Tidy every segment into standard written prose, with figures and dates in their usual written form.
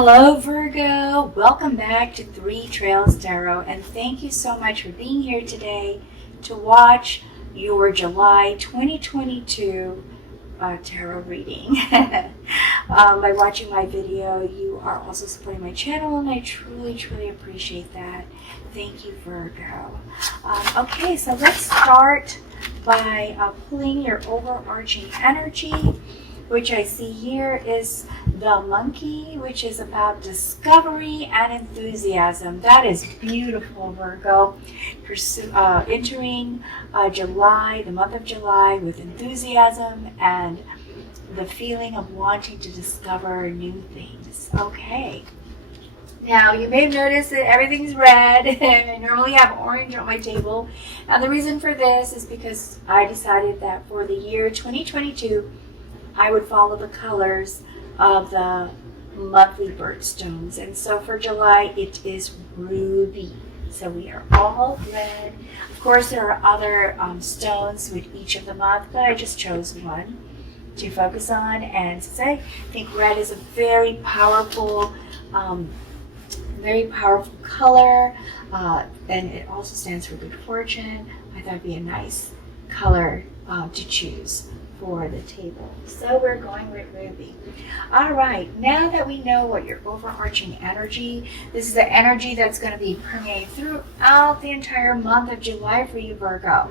Hello Virgo, welcome back to Three Trails Tarot, and thank you so much for being here today to watch your July 2022 tarot reading. By watching my video, you are also supporting my channel, and I truly appreciate that. Thank you, Virgo. Okay, so let's start by pulling your overarching energy, which I see here is the monkey, which is about discovery and enthusiasm. That is beautiful, Virgo. Entering July, the month of July, with enthusiasm and the feeling of wanting to discover new things. Okay. Now, you may have noticed that everything's red. I normally have orange on my table. And the reason for this is because I decided that for the year 2022, I would follow the colors of the monthly birthstones. And so for July, it is ruby. So we are all red. Of course, there are other stones with each of the month, but I just chose one to focus on. And since I think red is a very powerful color, and it also stands for good fortune, I thought it'd be a nice color to choose for the table. So we're going with ruby. All right, now that we know what your overarching energy, this is the energy that's going to be permeating throughout the entire month of July for you, Virgo.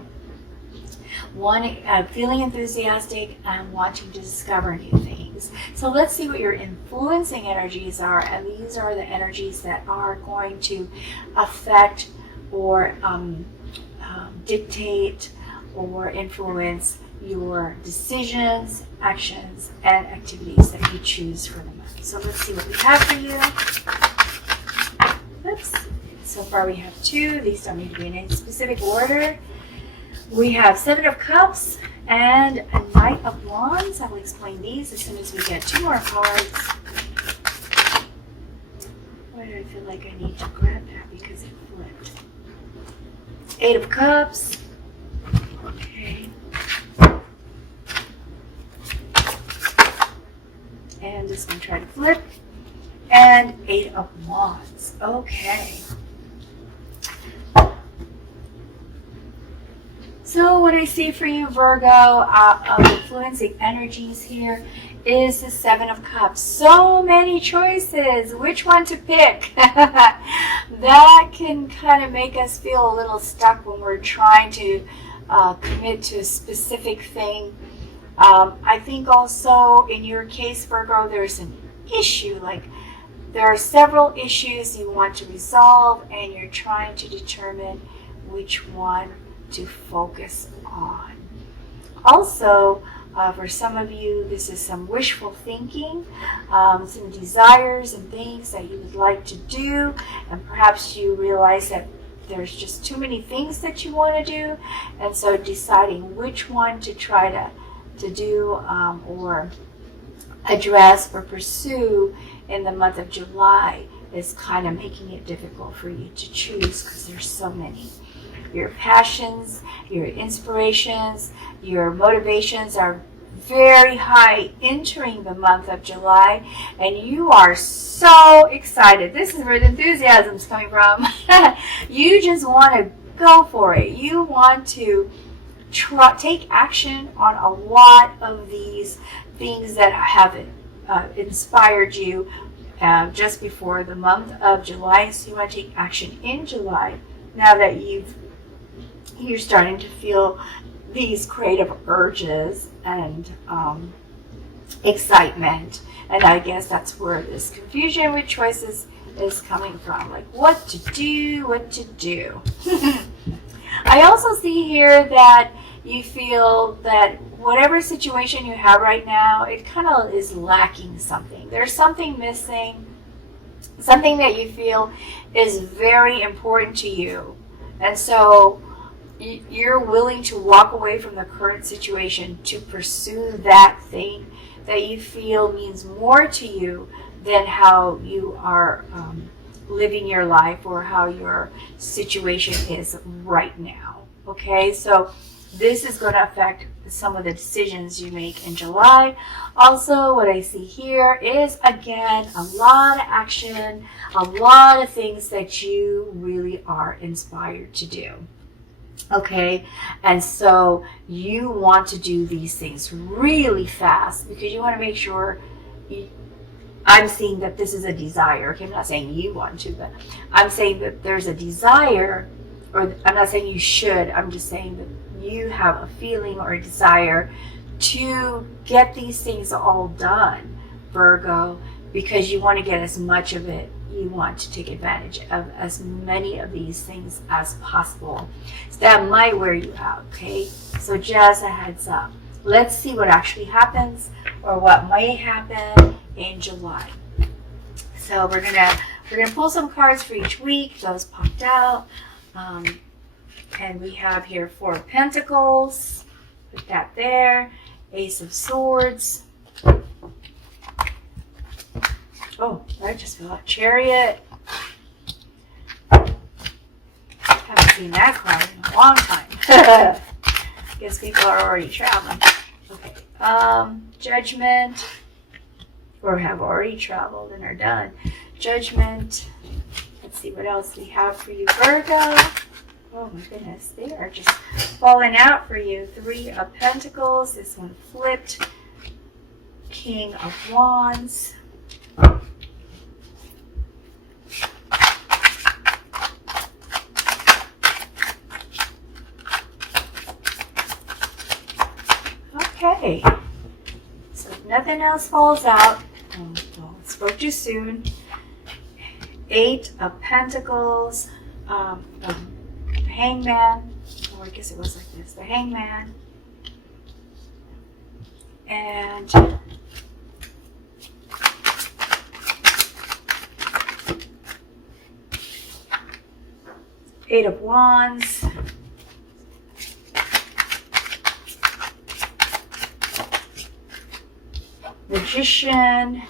Feeling enthusiastic and wanting to discover new things. So let's see what your influencing energies are, and these are the energies that are going to affect or dictate or influence your decisions, actions, and activities that you choose for the month. So let's see what we have for you. Oops. So far we have two. These don't need to be in any specific order. We have Seven of Cups and a Knight of Wands. I will explain these as soon as we get two more cards. Why do I feel like I need to grab that because it flipped? Eight of Cups. Okay. And this one try to flip. And Eight of Wands. Okay. So what I see for you, Virgo, of influencing energies here is the Seven of Cups. So many choices. Which one to pick? That can kind of make us feel a little stuck when we're trying to commit to a specific thing. I think also in your case, Virgo, there's an issue. Like there are several issues you want to resolve, and you're trying to determine which one to focus on. Also, for some of you, this is some wishful thinking, some desires and things that you would like to do, and perhaps you realize that there's just too many things that you want to do, and so deciding which one to try to do or address or pursue in the month of July is kind of making it difficult for you to choose because there's so many. Your passions, your inspirations, your motivations are very high entering the month of July, and you are so excited. This is where the enthusiasm is coming from. You just want to go for it. You want to take action on a lot of these things that have inspired you just before the month of July. So you want to take action in July now that you're starting to feel these creative urges and excitement. And I guess that's where this confusion with choices is coming from. Like what to do. I also see here that you feel that whatever situation you have right now, it kind of is lacking something. There's something missing, something that you feel is very important to you. And so you're willing to walk away from the current situation to pursue that thing that you feel means more to you than how you are living your life or how your situation is right now. Okay, so this is going to affect some of the decisions you make in July. Also, what I see here is, again, a lot of action, a lot of things that you really are inspired to do. Okay, and so you want to do these things really fast because you want to make sure I'm seeing that this is a desire. Okay, I'm not saying you want to, but I'm saying that there's a desire, or I'm not saying you should, I'm just saying that you have a feeling or a desire to get these things all done, Virgo, because you want to get as much of it. You want to take advantage of as many of these things as possible. So that might wear you out, okay? So just a heads up. Let's see what actually happens or what might happen in July. So we're gonna pull some cards for each week. Those popped out. And we have here 4 of Pentacles. Put that there. Ace of Swords. Oh, I just feel like Chariot. Haven't seen that card in a long time. Guess people are already traveling. Okay. Judgment. Or have already traveled and are done. Judgment. Let's see what else we have for you, Virgo. Oh my goodness, they are just falling out for you. 3 of Pentacles. This one flipped. King of Wands. Okay, so if nothing else falls out, well, spoke too soon. 8 of Pentacles, the Hangman, or I guess it was like this, the Hangman, and Eight of Wands, Magician.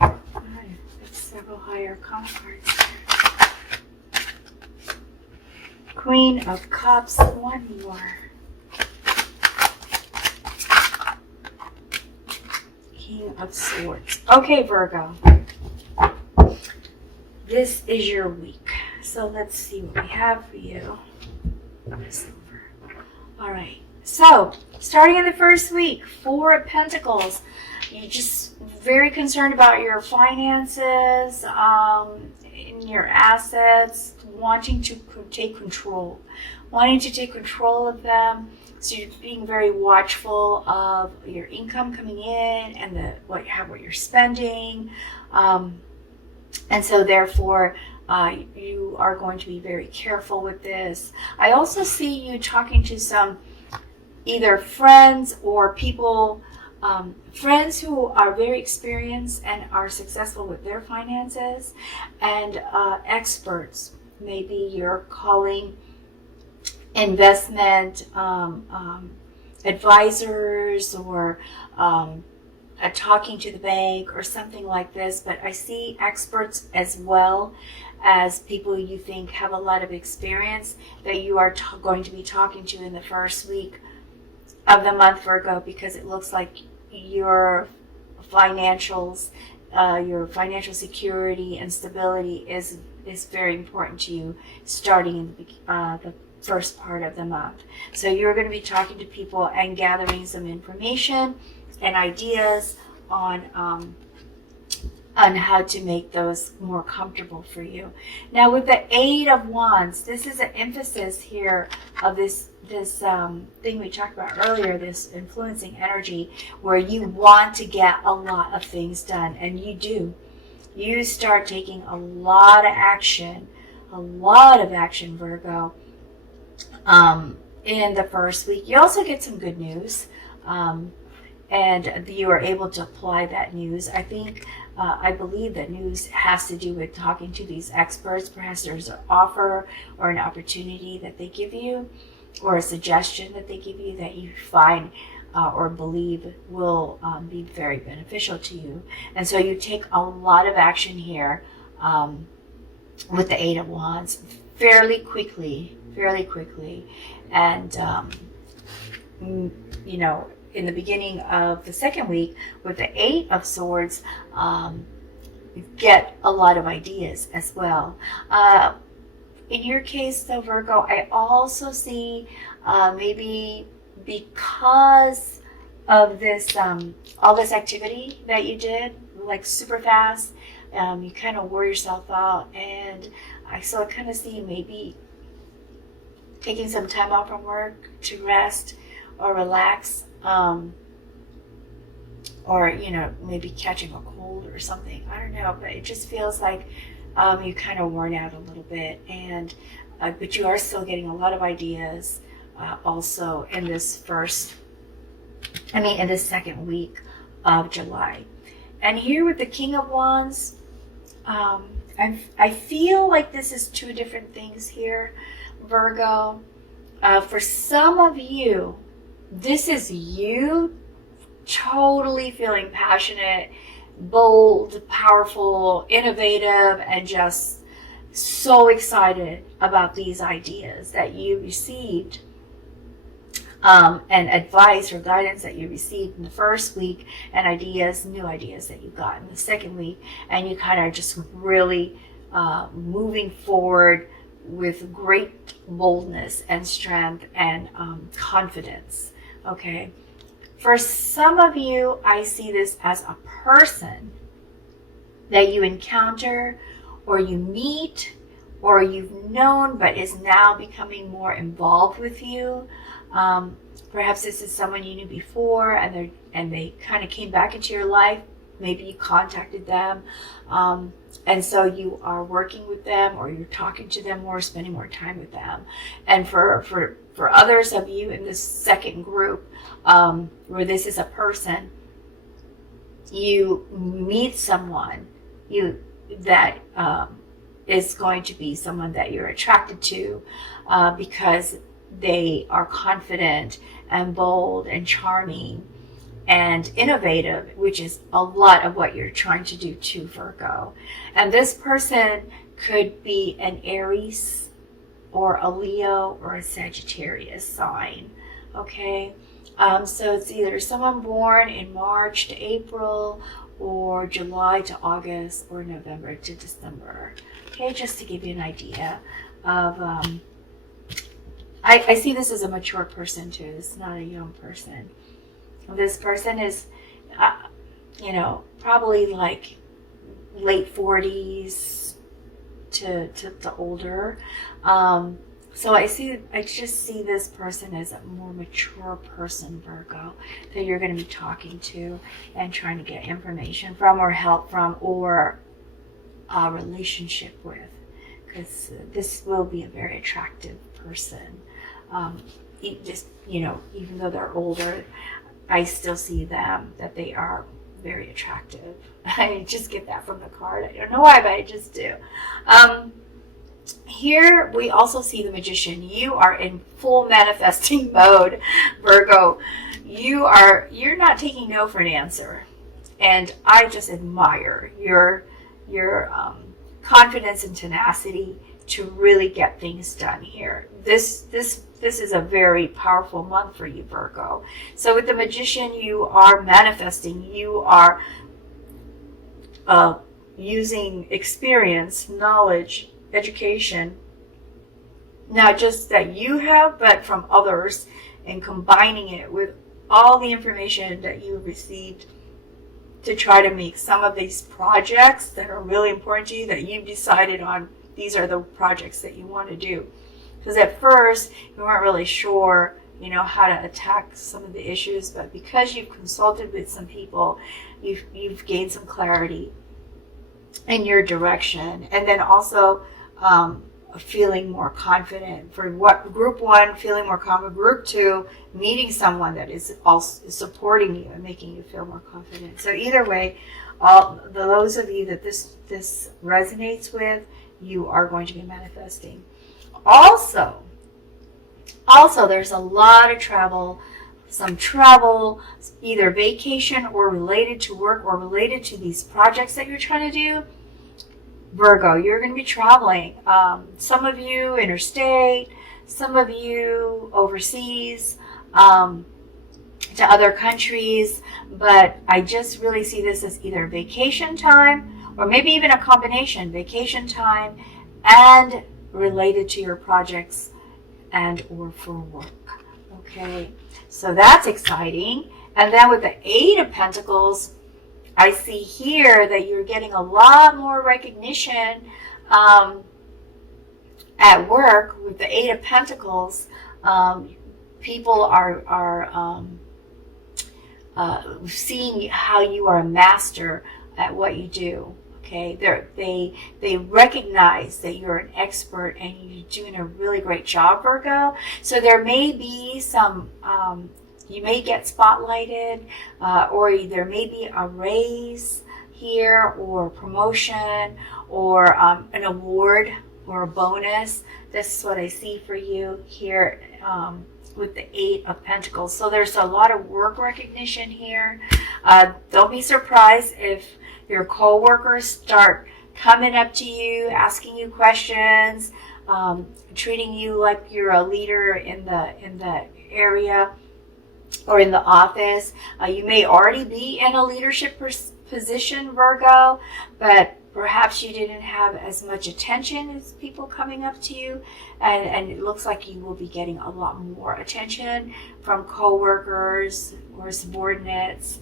That's several higher cards. Queen of Cups. One more. King of Swords. Okay, Virgo. This is your week. So let's see what we have for you. All right. So, starting in the first week, 4 of Pentacles. You're just very concerned about your finances, in your assets, wanting to take control of them. So you're being very watchful of your income coming in and what you're spending, and so therefore you are going to be very careful with this. I also see you talking to some either friends or people. Friends who are very experienced and are successful with their finances, and experts. Maybe you're calling investment advisors or talking to the bank or something like this. But I see experts as well as people you think have a lot of experience that you are going to be talking to in the first week of the month, Virgo, because it looks like your financials, your financial security and stability is very important to you starting in the first part of the month. So you're going to be talking to people and gathering some information and ideas on how to make those more comfortable for you. Now with the 8 of Wands, this is an emphasis here of this thing we talked about earlier, this influencing energy where you want to get a lot of things done, and you do. You start taking a lot of action, Virgo, in the first week. You also get some good news, and you are able to apply that news. I believe that news has to do with talking to these experts. Perhaps there's an offer or an opportunity that they give you, or a suggestion that they give you that you find or believe will be very beneficial to you. And so you take a lot of action here with the 8 of Wands fairly quickly. And you know, in the beginning of the second week with the 8 of Swords, get a lot of ideas as well. In your case, though, Virgo, I also see maybe because of this, all this activity that you did, like super fast, you kind of wore yourself out, and I kind of see maybe taking some time off from work to rest or relax, or, you know, maybe catching a cold or something. I don't know, but it just feels like you kind of worn out a little bit, and but you are still getting a lot of ideas also in this in this second week of July. And here with the King of Wands, I feel like this is 2 different things here, Virgo. For some of you, this is you totally feeling passionate, bold, powerful, innovative, and just so excited about these ideas that you received, and advice or guidance that you received in the first week, and new ideas that you got in the second week, and you kind of just really moving forward with great boldness and strength and confidence. Okay. For some of you, I see this as a person that you encounter or you meet or you've known but is now becoming more involved with you. Perhaps this is someone you knew before and they kind of came back into your life. Maybe you contacted them, and so you are working with them, or you're talking to them more, spending more time with them. And for others of you in this second group, where this is a person, you meet someone that is going to be someone that you're attracted to because they are confident and bold and charming and innovative, which is a lot of what you're trying to do too, Virgo. And this person could be an Aries or a Leo or a Sagittarius sign, okay? So it's either someone born in March to April, or July to August, or November to December, okay? Just to give you an idea of, I see this as a mature person too. It's not a young person. This person is, you know, probably like late 40s to older. So I just see this person as a more mature person, Virgo, that you're going to be talking to and trying to get information from or help from or a relationship with, because this will be a very attractive person. Even though they're older, I still see them, that they are very attractive. I just get that from the card. I don't know why, but I just do. Here we also see the Magician. You are in full manifesting mode, Virgo. You're not taking no for an answer. And I just admire your confidence and tenacity to really get things done here. This is a very powerful month for you, Virgo. So with the Magician, you are manifesting. You are using experience, knowledge, education, not just that you have, but from others, and combining it with all the information that you received to try to make some of these projects that are really important to you, that you've decided on, these are the projects that you want to do. Because at first, you weren't really sure, how to attack some of the issues, but because you've consulted with some people, you've gained some clarity in your direction. And then also feeling more confident. For group 1, feeling more confident. Group 2, meeting someone that is also supporting you and making you feel more confident. So either way, those of you that this resonates with, you are going to be manifesting. Also, there's a lot of travel, some travel, either vacation or related to work or related to these projects that you're trying to do. Virgo, you're going to be traveling. Some of you interstate, some of you overseas. to other countries, but I just really see this as either vacation time or maybe even a combination, vacation time and related to your projects and or for work. Okay, so that's exciting. And then with the Eight of Pentacles, I see here that you're getting a lot more recognition at work. With the Eight of Pentacles, people are seeing how you are a master at what you do. Okay, they recognize that you're an expert and you're doing a really great job, Virgo. So there may be some, you may get spotlighted, or there may be a raise here, or promotion, or an award or a bonus. This is what I see for you here with the Eight of Pentacles. So there's a lot of work recognition here. Don't be surprised if your co-workers start coming up to you, asking you questions, treating you like you're a leader in the area or in the office. You may already be in a leadership position, Virgo, but perhaps you didn't have as much attention as people coming up to you, and it looks like you will be getting a lot more attention from co-workers or subordinates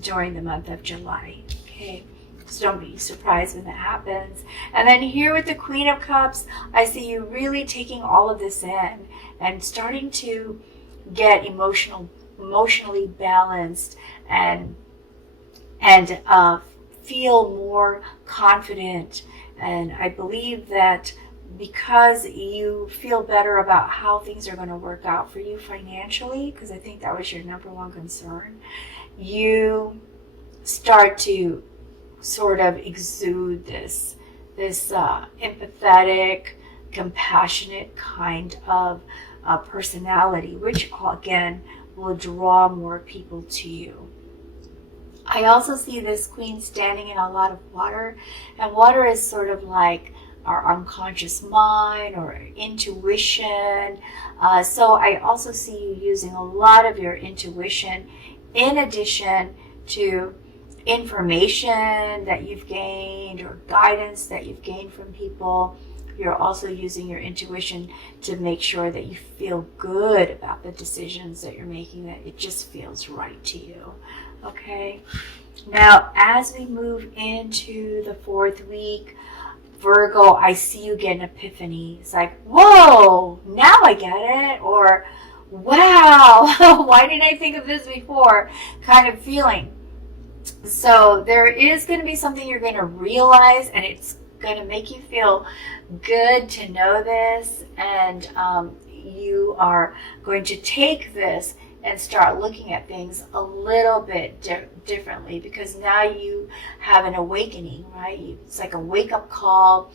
during the month of July. Okay, so don't be surprised when that happens. And then here with the Queen of Cups, I see you really taking all of this in and starting to get emotionally balanced and feel more confident. And I believe that because you feel better about how things are going to work out for you financially, because I think that was your number one concern, you start to sort of exude this empathetic, compassionate kind of personality, which again will draw more people to you. I also see this Queen standing in a lot of water, and water is sort of like our unconscious mind or intuition. So I also see you using a lot of your intuition in addition to information that you've gained or guidance that you've gained from people. You're also using your intuition to make sure that you feel good about the decisions that you're making, that it just feels right to you. Okay, now as we move into the fourth week, Virgo, I see you get an epiphany. It's like, whoa, now I get it, or wow, why didn't I think of this before, kind of feeling. So there is going to be something you're going to realize, and it's going to make you feel good to know this, and you are going to take this and start looking at things a little bit differently, because now you have an awakening, right? It's like a wake-up call.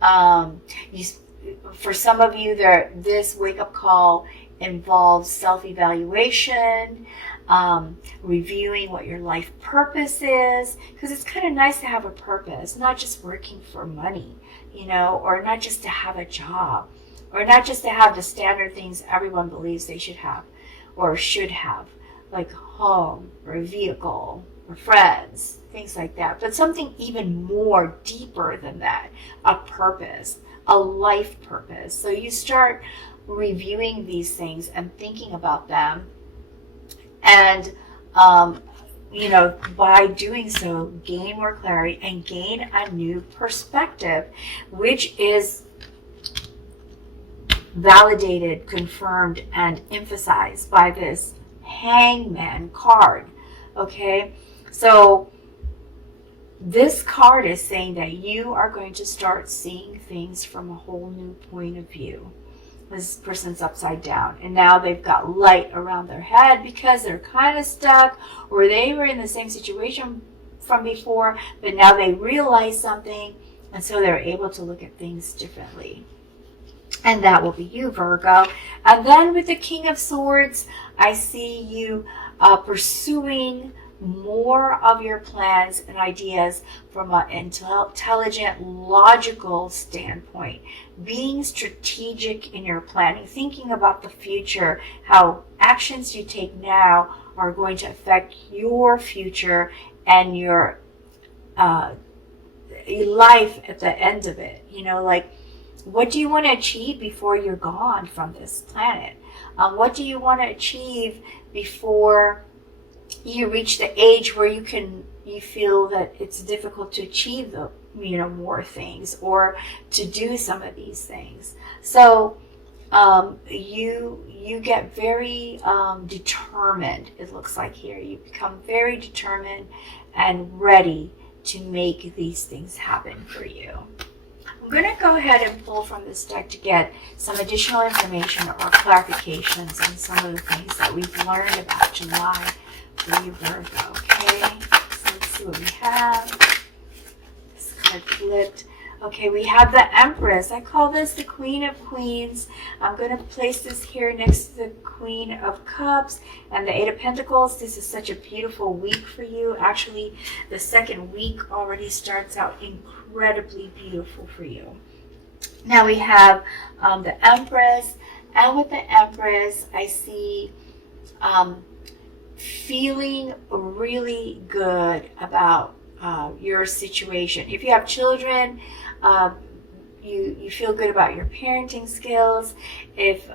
For some of you, this wake-up call involves self-evaluation, reviewing what your life purpose is, because it's kind of nice to have a purpose, not just working for money, or not just to have a job, or not just to have the standard things everyone believes they should have or should have, like home or a vehicle or friends, things like that. But something even more deeper than that, a purpose, a life purpose. So you start reviewing these things and thinking about them, and by doing so, gain more clarity and gain a new perspective, which is validated, confirmed, and emphasized by this Hangman card. Okay, so this card is saying that you are going to start seeing things from a whole new point of view. This person's upside down, and now they've got light around their head because they're kind of stuck, or they were in the same situation from before, but now they realize something, and so they're able to look at things differently. And that will be you, Virgo. And then with the King of Swords, I see you pursuing more of your plans and ideas from an intelligent, logical standpoint. Being strategic in your planning, thinking about the future, how actions you take now are going to affect your future and your life at the end of it. You know, like, what do you want to achieve before you're gone from this planet? What do you want to achieve before you reach the age where you feel that it's difficult to achieve the, more things or to do some of these things? So you get very determined, it looks like here. You become very determined and ready to make these things happen for you. I'm going to go ahead and pull from this deck to get some additional information or clarifications on some of the things that we've learned about July for you, Virgo. Okay, so let's see what we have. This card flipped. Okay, we have the Empress. I call this the Queen of Queens. I'm going to place this here next to the Queen of Cups and the Eight of Pentacles. This is such a beautiful week for you. Actually, the second week already starts out incredibly beautiful for you. Now we have the Empress, and with the Empress, I see feeling really good about your situation. If you have children, you feel good about your parenting skills. If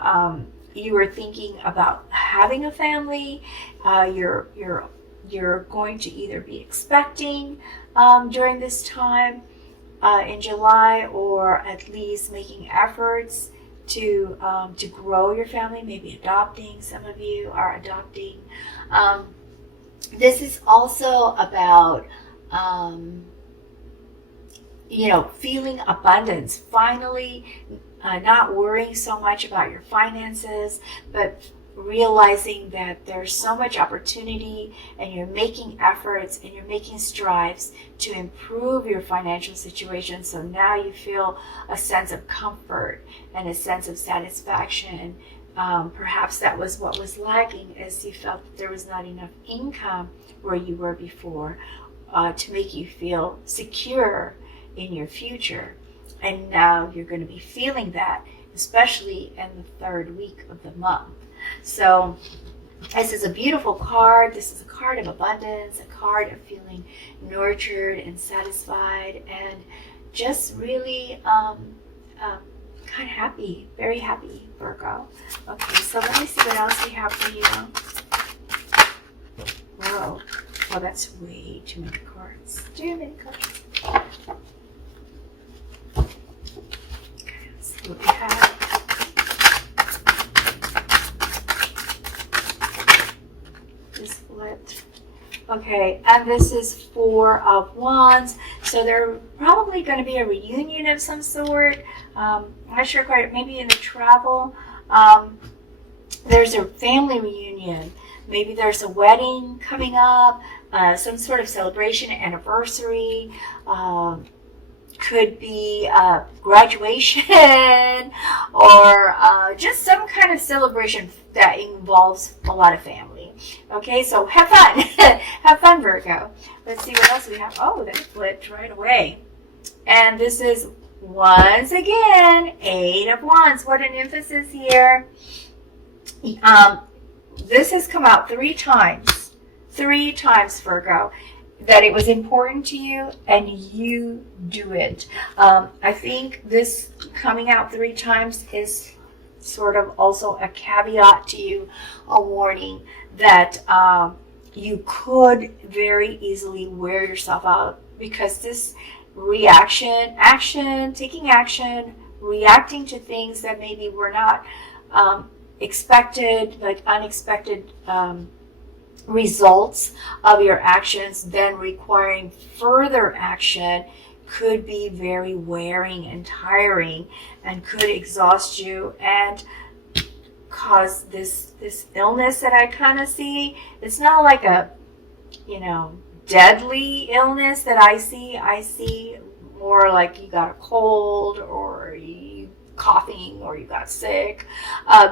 you are thinking about having a family, you're going to either be expecting during this time in July, or at least making efforts to grow your family, maybe adopting. Some of you are adopting. This is also about feeling abundance, finally not worrying so much about your finances, but realizing that there's so much opportunity and you're making efforts and you're making strides to improve your financial situation. So now you feel a sense of comfort and a sense of satisfaction. Perhaps that was what was lacking, as you felt that there was not enough income where you were before to make you feel secure in your future. And now you're going to be feeling that, especially in the third week of the month. So this is a beautiful card. This is a card of abundance, a card of feeling nurtured and satisfied and just really kind of happy, very happy, Virgo. Okay, so let me see what else we have for you. Whoa. Oh, that's way too many cards. Too many cards. Okay, let's see what we have. Just flipped. Okay, and this is Four of Wands. So there's probably going to be a reunion of some sort. I'm not sure quite, maybe in the travel. There's a family reunion. Maybe there's a wedding coming up, some sort of celebration, anniversary. Could be graduation or just some kind of celebration that involves a lot of family. Okay, so have fun. Have fun, Virgo. Let's see what else we have. Oh, that flipped right away. And this is, once again, Eight of Wands. What an emphasis here. This has come out three times, Virgo, that it was important to you and you do it. I think this coming out three times is sort of also a caveat to you, a warning that you could very easily wear yourself out, because this taking action, reacting to things that maybe were not expected, like unexpected results of your actions, then requiring further action, could be very wearing and tiring and could exhaust you and cause this illness that I kind of see. It's not like a deadly illness that I see more like you got a cold or you coughing or you got sick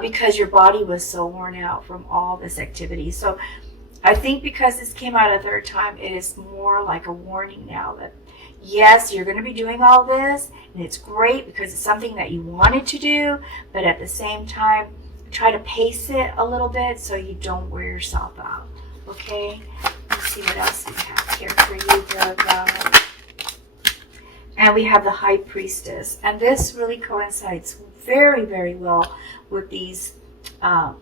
because your body was so worn out from all this activity. So I think because this came out a third time, it is more like a warning now that yes, you're going to be doing all this, and it's great because it's something that you wanted to do, but at the same time, try to pace it a little bit so you don't wear yourself out. Okay? Let's see what else we have here for you, Virgo. And we have the High Priestess, and this really coincides very, very well with these,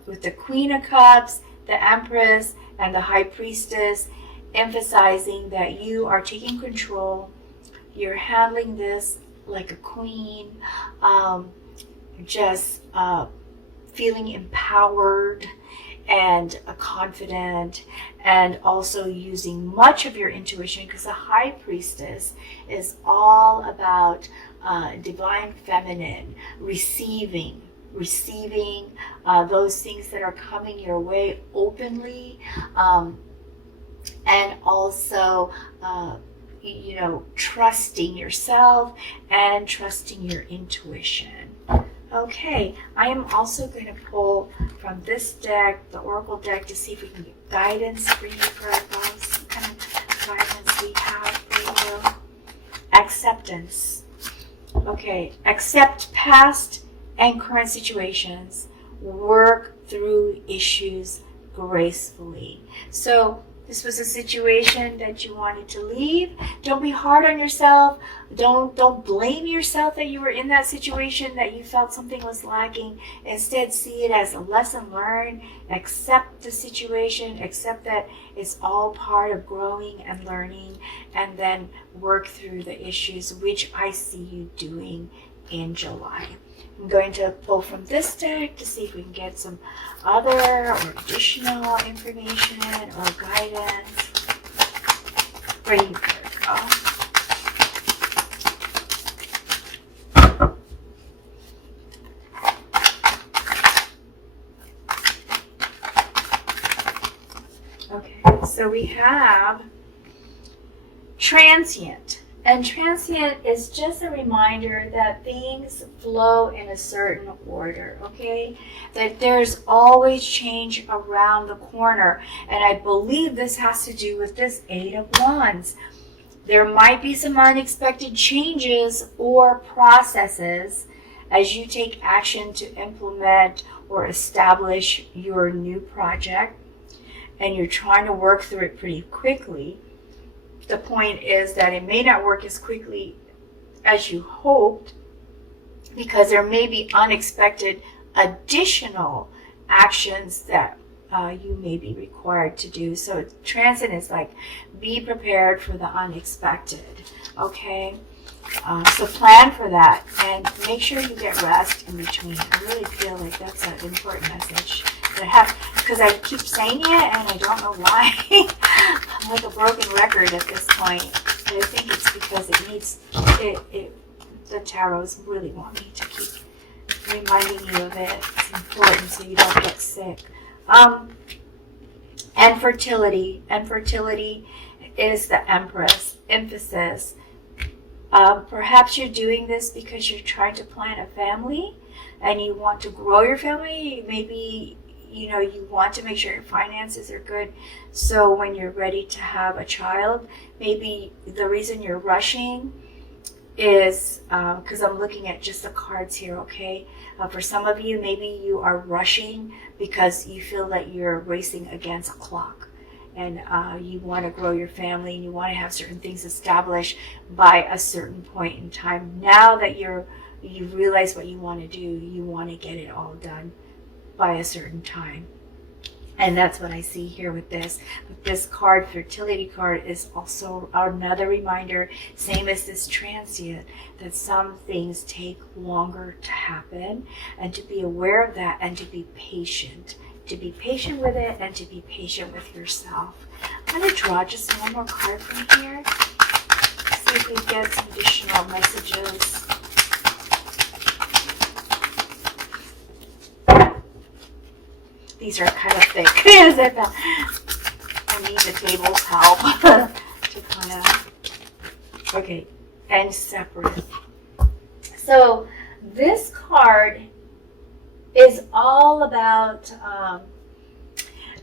with the Queen of Cups, the Empress, and the High Priestess, emphasizing that you are taking control. You're handling this like a queen, just feeling empowered and confident, and also using much of your intuition, because the High Priestess is all about divine feminine, receiving those things that are coming your way openly, and also trusting yourself and trusting your intuition. Okay, I am also going to pull from this deck, the Oracle deck, to see if we can get guidance for you, Virgos. What kind of guidance we have for you? Acceptance. Okay, accept past and current situations. Work through issues gracefully. So this was a situation that you wanted to leave. Don't be hard on yourself. Don't blame yourself that you were in that situation, that you felt something was lacking. Instead, see it as a lesson learned. Accept the situation. Accept that it's all part of growing and learning, and then work through the issues, which I see you doing in July. I'm going to pull from this deck to see if we can get some other or additional information or guidance for you, Virgo. Okay, so we have transient. And transient is just a reminder that things flow in a certain order, okay? That there's always change around the corner. And I believe this has to do with this Eight of Wands. There might be some unexpected changes or processes as you take action to implement or establish your new project, and you're trying to work through it pretty quickly. The point is that it may not work as quickly as you hoped, because there may be unexpected additional actions that you may be required to do. So transit is like, be prepared for the unexpected, okay? So plan for that, and make sure you get rest in between. I really feel like that's an important message that I have, because I keep saying it and I don't know why. I'm like a broken record at this point, but I think it's because it needs the tarots really want me to keep reminding you of it. It's important so you don't get sick. And fertility is the Empress, emphasis. Perhaps you're doing this because you're trying to plan a family and you want to grow your family. Maybe you want to make sure your finances are good, so when you're ready to have a child, maybe the reason you're rushing is because I'm looking at just the cards here, okay? For some of you, maybe you are rushing because you feel that you're racing against a clock, and you want to grow your family and you want to have certain things established by a certain point in time. Now that you realize what you want to do, you want to get it all done by a certain time. And that's what I see here with this. But this card, fertility card, is also another reminder, same as this transient, that some things take longer to happen, and to be aware of that and to be patient. To be patient with it and to be patient with yourself. I'm going to draw just one more card from here. See if we get some additional messages. These are kind of thick. I need the table's help to kind of... Okay, and separate. So this card is all about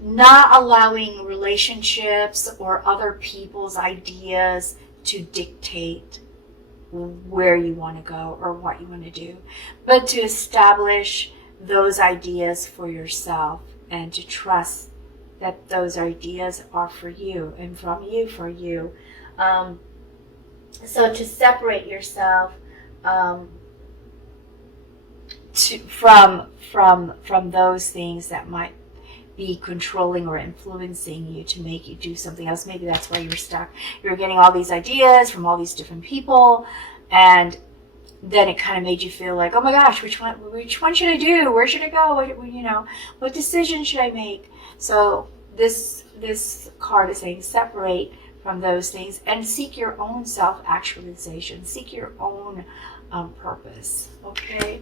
not allowing relationships or other people's ideas to dictate where you want to go or what you want to do, but to establish those ideas for yourself and to trust that those ideas are for you and from you for you. So to separate yourself from those things that might be controlling or influencing you to make you do something else. Maybe that's why you're stuck. You're getting all these ideas from all these different people, and then it kind of made you feel like, oh my gosh, which one should I do? Where should I go? What decision should I make? So this card is saying separate from those things and seek your own self-actualization. Seek your own purpose, okay?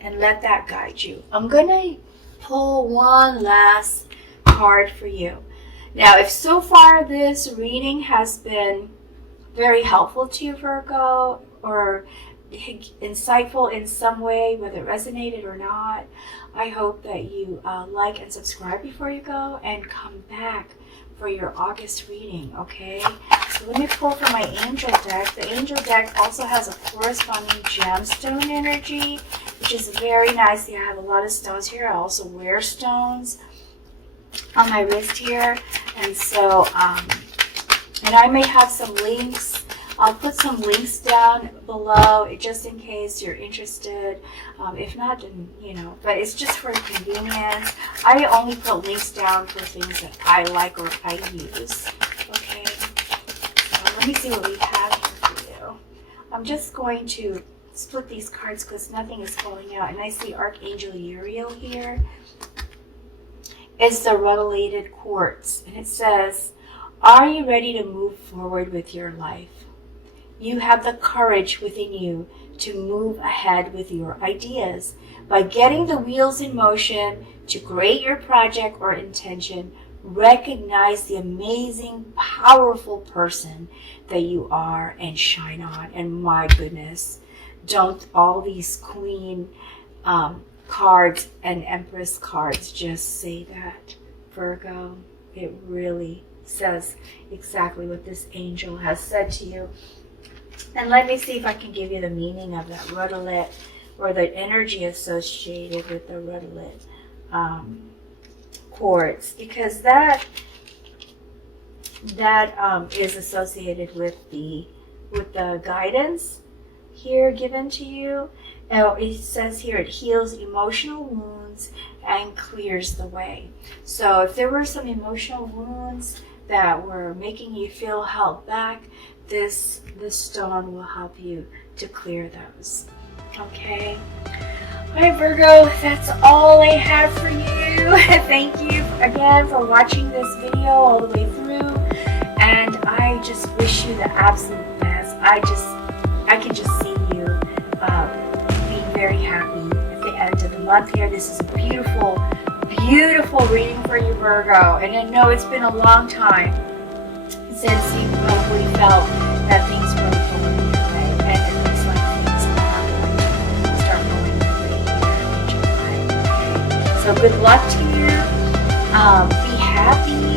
And let that guide you. I'm going to pull one last card for you. Now, if so far this reading has been very helpful to you, Virgo, or insightful in some way, whether it resonated or not, I hope that you like and subscribe before you go and come back for your August reading, okay? So let me pull from my angel deck. The angel deck also has a corresponding gemstone energy, which is very nice. I have a lot of stones here. I also wear stones on my wrist here. And so, and I may have some links. I'll put some links down below just in case you're interested. If not, then, but it's just for convenience. I only put links down for things that I like or I use. Okay, so let me see what we have here for you. I'm just going to split these cards because nothing is falling out. And I see Archangel Uriel here. It's the rutilated quartz. And it says, are you ready to move forward with your life? You have the courage within you to move ahead with your ideas. By getting the wheels in motion to create your project or intention, recognize the amazing, powerful person that you are and shine on. And my goodness, don't all these Queen cards and Empress cards just say that, Virgo? It really says exactly what this angel has said to you. And let me see if I can give you the meaning of that rutilated, or the energy associated with the rutilated quartz, because that is associated with the guidance here given to you. It says here it heals emotional wounds and clears the way. So if there were some emotional wounds that were making you feel held back, this stone will help you to clear those. Okay. All right, Virgo, that's all I have for you. Thank you again for watching this video all the way through. And I just wish you the absolute best. I can just see you being very happy at the end of the month here. This is a beautiful, beautiful reading for you, Virgo. And I know it's been a long time since you probably felt that things were going your way, and it looks like things are going to start going your way here in July. Okay? So good luck to you. Be happy.